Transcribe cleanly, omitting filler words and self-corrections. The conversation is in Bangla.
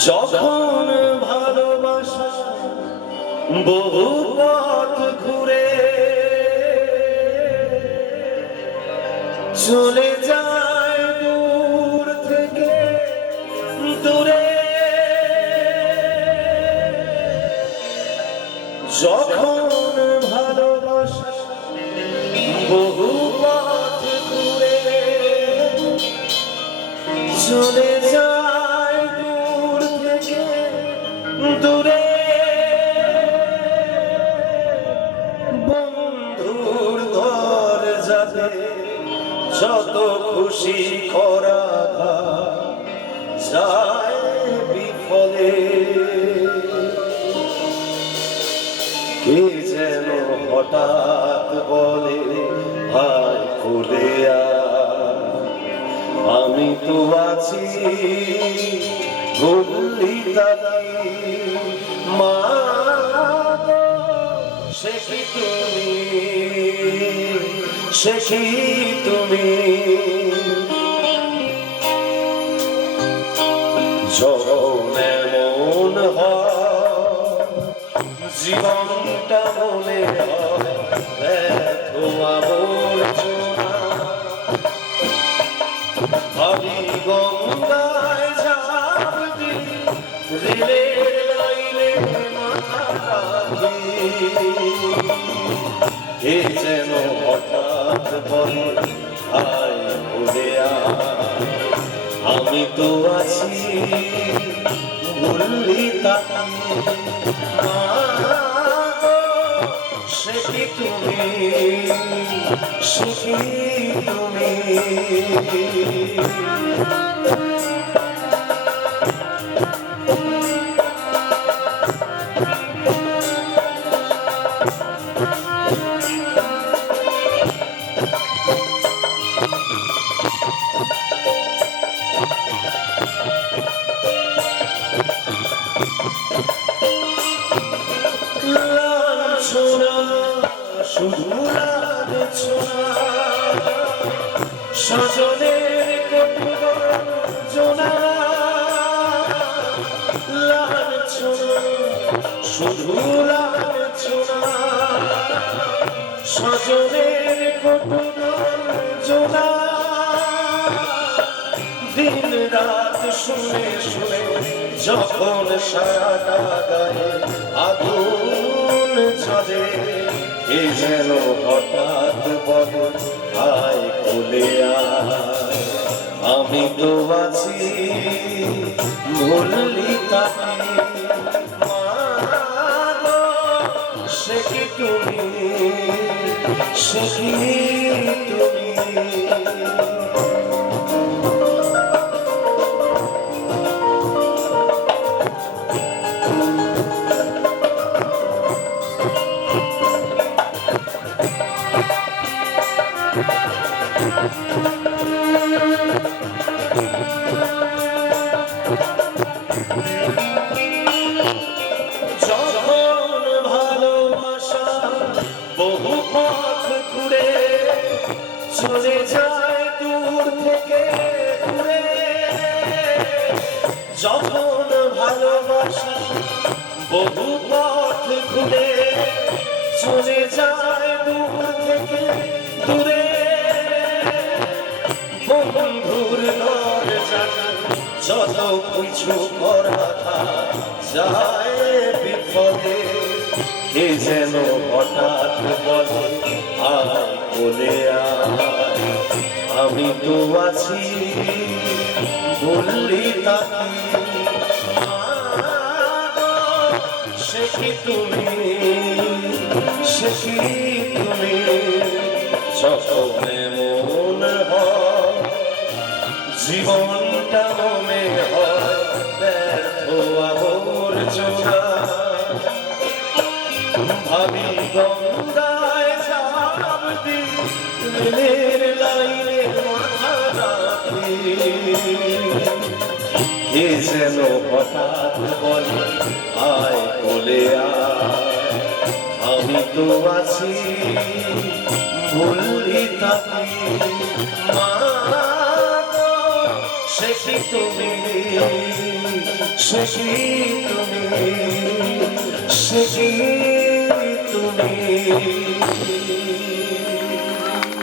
যখন ভালোবাসা বহু পথ ঘুরে চলে যায় দূর থেকে দূরে, যখন ভালোবাসা বহু পথ ঘুরে চলে যায় দূর থেকে দূরে, বন্ধুর ঘর যাতে যত খুশি করা যায় বিফলে, কে যেন হঠাৎ বলে হায় ফুলিয়া আমি তো আছি বললি তাকি মা সে কি তুমি, সে কি তুমি, যখন এমন হয় জীবনটা মনে হয় ব্যর্থ আবর্জনা, ভাবি গঙ্গায় ঝাঁপ দিই রেলের লাইনে মাথা রাখি, এ যেন হঠাৎ বলে হায় ভুলিয়া আমি তো আছি বললি তাকি সে কি তুমি, সে কি তুমি, শুধু সজনের কটুজনা শুধু সজনের কটুজনা, দিন রাত শুনে শুনে যখন সারাটা গায়ে আগুন ঝরে, এ যেন হঠাৎ বলে হায় ফুলিয়া আমি তো আছি বললি তাকি মা সে কি তুমি, সে কি তুমি, যখন ভালোবাসা বহু পথ ঘুরে চলে যায় দূর থেকে দূরে, যখন ভালোবাসা বহু পথ ঘুরে চলে যায় দূর থেকে দূরে, বন্ধুর ঘর যাতে যত কিছু করা যায় বিফলে, কে যেন হঠাৎ বলে আয় বলে আমি তো আছি বললি তাকি সে কি তুমি, সে কি তুমি, যখন মন হয় জীবনটা মনে হয় ব্যর্থ আবর্জনা, ভাবি গঙ্গায় ঝাঁপ দিই রেলের লাইনে মাথা রাখি, কে যেন হঠাৎ বলে আয় বলে আমি তো আছি বললি তাকি মা সে কি তুমি সে কি তুমি, সে কি তুমি।